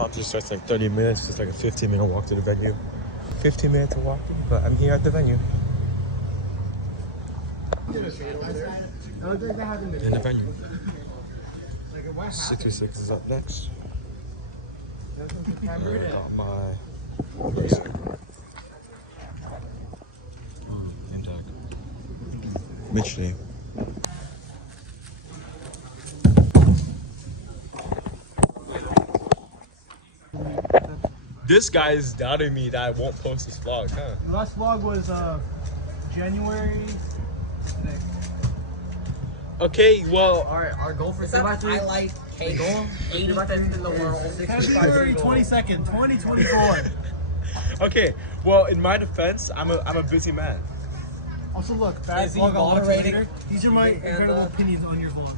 concert starts in like 30 minutes. It's like a 15-minute walk to the venue. 15 minutes of walking, but I'm here at the venue. In the venue. 66 is up next. Got my name tag. Mitchell. This guy is doubting me that I won't post this vlog, huh? The last vlog was January 6th. Okay, well, Our goal for highlight K goal, 85th in the world. February 22nd, 2024. okay, well, in my defense, I'm a busy man. Also, look, bad Is he vlog I'll watch moderating? later. These are my incredible opinions on your vlog.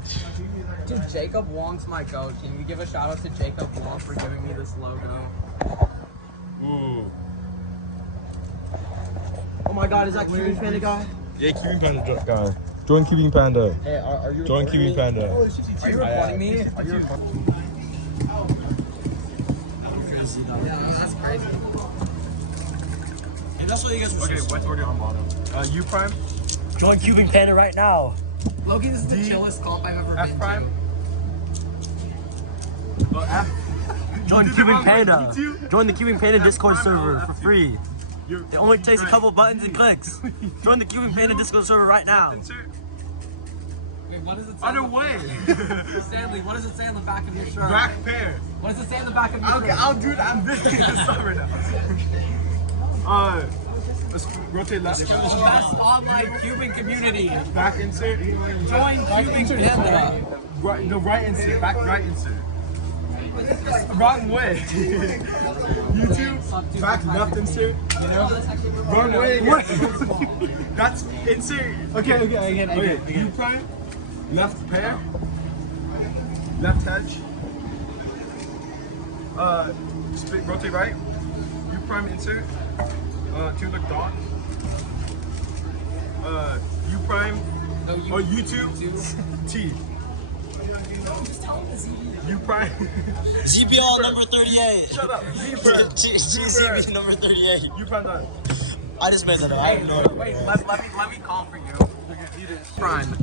Dude, Jacob Wong's my goat. Can we give a shout out to Jacob Wong for giving me this logo? Ooh. Oh my God, is that CubingPanda guy? Yeah, CubingPanda guy. Join CubingPanda. Hey, are you Join recording me? CubingPanda. Are you recording me? Are you recording me? Yeah, that's crazy. And that's what you guys Okay, what's order on bottom? U prime? Join CubingPanda right now. Loki, this is the chillest comp I've ever F been prime? F. Join CubingPanda. Join the CubingPanda Discord server for free. It only takes a couple buttons and clicks. Join the CubingPanda Discord server right now. Wait, what does it say? Underway. Stanley, what does it say on the back of your shirt? Back pair. What does it say on the back of your shirt? I'll do that. I'm busy this summer now. Let's rotate left. The best online cubing community. Back insert. Join CubingPanda. Right, no, right insert. Back right insert. Wrong way. YouTube. Back left insert. You know? Wrong way again. That's insert. Okay, again. U prime. Left pair. Left hedge. Split, rotate right. U prime insert. Two look dot. U prime. U2. T. U prime. ZBL number 38. Shut up. Z prime. GCB number 38. U prime done. I just made that up. I don't know. Wait, let me call for you. Prime.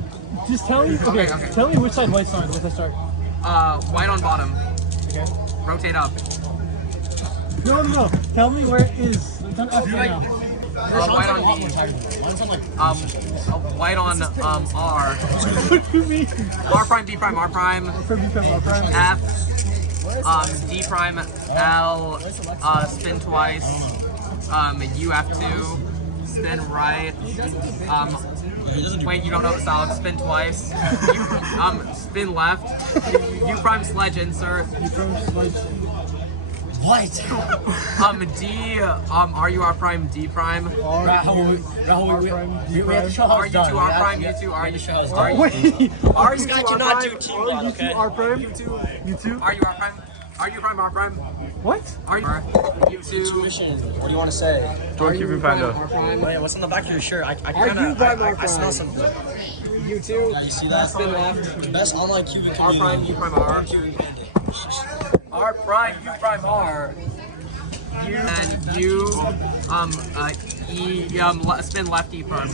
Just tell me. Okay. Tell me which side white's on with the start. White on bottom. Okay. Rotate up. No. Tell me where it is. It's on F right now. White on B. White on R. What do you mean? R prime, B prime, R prime, For B prime, R prime. F, D prime, L, spin twice, U F2, spin right, wait, you don't know the sound, spin twice, spin left, U prime sledge insert, What? D, RU R prime, D prime, Rahul, we have to show how it's done. R2 R prime, U2 R, Wait, R2 Scott R cannot prime, do team that, okay? R prime, U2 RU R prime, RU prime R prime, What? RU U2 Mission. What do you want to say? Join CubingPanda. R prime, Wait, what's on the back of your shirt? I smell something. U2 Yeah, you see that? spin left, The best online cubing R prime, U prime R, R prime, U prime R, U and U, E, spin left E prime.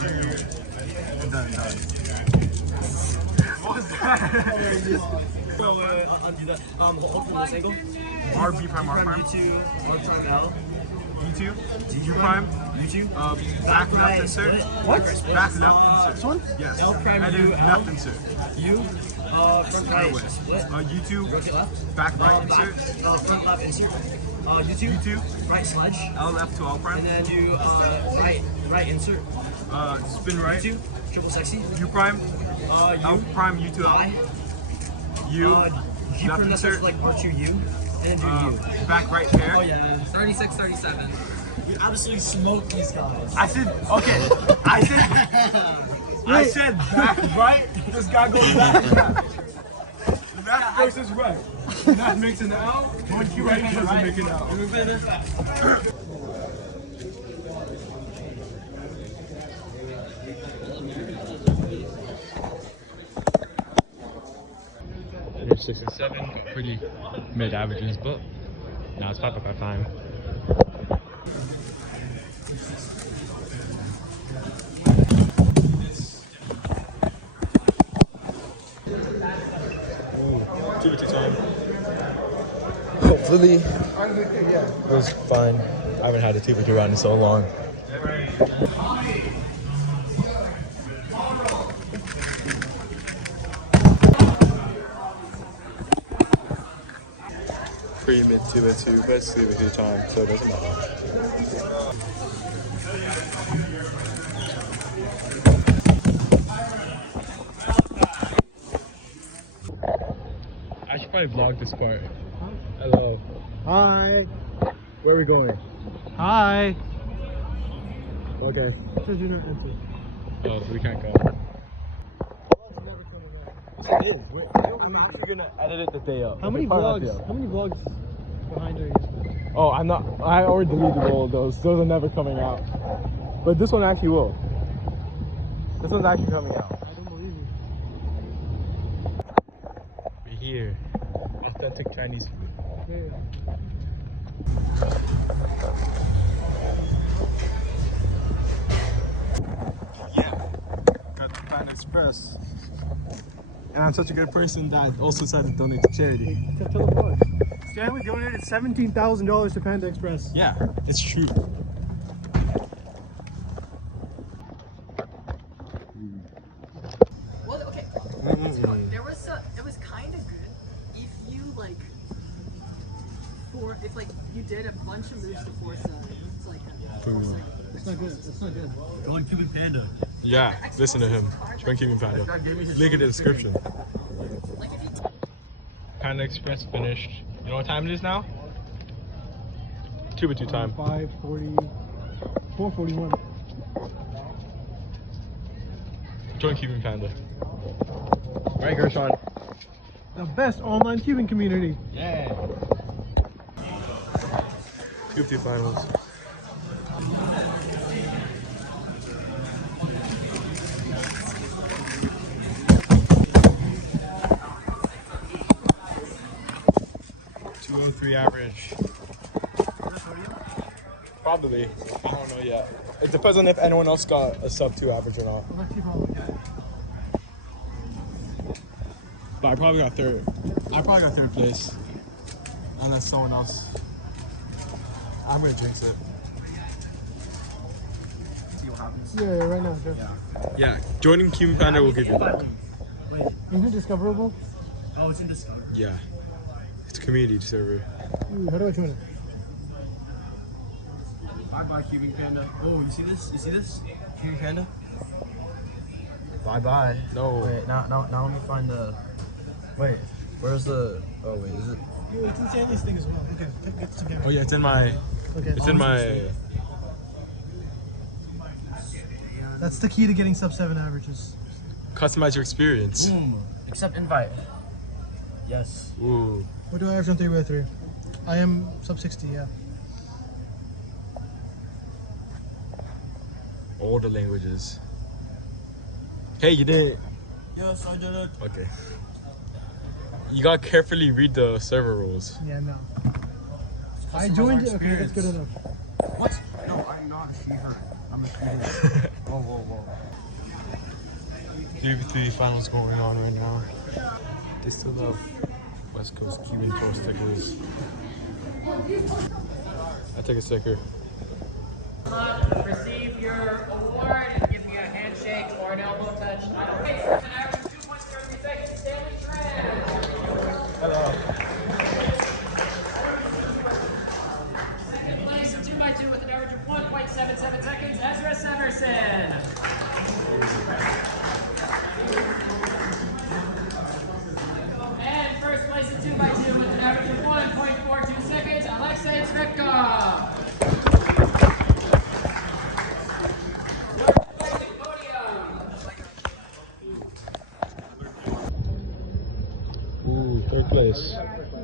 What was that? Undo that. Hold from this angle. R, B prime, R prime. U2, R prime L. U2. U prime. U2. Back left insert. What? Back left insert. This one? Yes. L prime And U, then L. left insert. U. Front right. Split. U2. Rotate left. Back right insert. Front left insert. U2. U2. Right sledge. L left to L prime. And then do right insert. Spin right. U2. Triple sexy. U prime. L U. prime. U2 L. I. U. G Left prime that's insert. like R2U. And then do U. Back right pair. Oh yeah. 36, 37. You absolutely smoked these guys. I said okay. I said back right. This guy goes back. Left versus right. Left makes an L. Right doesn't make an L. Six and seven, pretty mid averages, but No, it's 5 time. Ooh, 2 time. Hopefully, it was fine. I haven't had a 2 round in so long. Pre-mid 2 but it's 2 time, so it doesn't matter. I should probably vlog this part. Hello. Hi. Where are we going? Hi. Okay. Oh, we can't go. I'm actually gonna edit it the day up. How many vlogs? How many vlogs behind are you? Oh, I'm not. I already deleted all of those. Those are never coming out. But this one actually will. This one's actually coming out. I don't believe you. We're here. Authentic Chinese food. Yeah. Yeah. Got the Panda Express. And I'm such a good person that I also decided to donate to charity. Tell them what. Stanley donated $17,000 to Panda Express. Yeah, it's true. Well, okay. It was kind of good if you like, if like you did a bunch of moves to force it's like. It's not good. It's not good. Join CubingPanda. Yeah, listen to him. Join CubingPanda. Link in the description. Like if you Panda Express finished. You know what time it is now? 2 time. 5:40. 4:41. Join CubingPanda. Alright, Gershon. The best online cubing community. Yeah. Cube finals. Average. Probably. I don't know yet. It depends on if anyone else got a sub 2 average or not. But I probably got third. I probably got third place. Unless someone else. I'm gonna jinx it. See what happens. Yeah, right now, sure. Yeah, joining CubingPanda will give you. Wait, isn't it discoverable? Oh, it's in Discover. Yeah. It's a community server. Ooh, how do I join it? Bye-bye, CubingPanda. Oh, you see this? You see this? CubingPanda? Bye-bye. No. Wait, now let me find the... Wait, where's the... Oh, wait, is it... Yeah, it's in Stanley's thing as well. Okay, get this together. Oh yeah, it's in my... Okay. It's in my... That's the key to getting sub 7 averages. Customize your experience. Boom. Accept invite. Yes. Ooh. What do I average on 3x3? I am sub 60, yeah. All the languages. Hey, you did it. Yes, I did it. Okay. You gotta carefully read the server rules. Yeah, no. I joined it. Okay, that's good enough. What? No, I'm not a she-her. I'm a she-her. Whoa. 3v3 finals going on right now. They still have West Coast Cuban Tour stickers. I take a sticker. Receive your award and give you a handshake or an elbow touch. I don't wait for an average 2.30 seconds. Stanley Tran. Hello. Second place, 2x2 with an average of 1.77 seconds. Ezra Severson. And first place in 2x2 with an average of 1.42 seconds. Alexei Tsvetkov. Ooh, third place.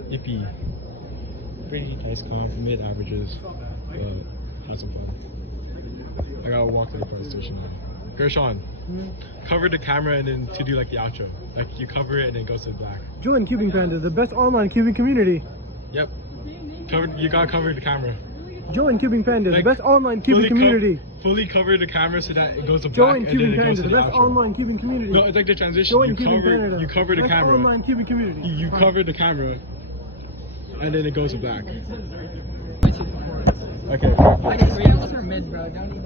Ippy. Pretty nice comp, mid averages, but had some fun. I gotta walk to the car station now. Gershon, cover the camera and then to do like the outro. Like you cover it and then it goes to the back. Join CubingPanda, the best online cubing community. Yep. You gotta cover the camera. Join CubingPanda, the Like, best online cubing community. Fully cover the camera so that it goes to black Join and then it goes CubingPanda, to the the best actual. online cubing community. No, it's like the transition. Join You CubingPanda, cover the best camera. online cubing community. You cover the camera, and then it goes to black. Okay. I just mid, bro. Don't even.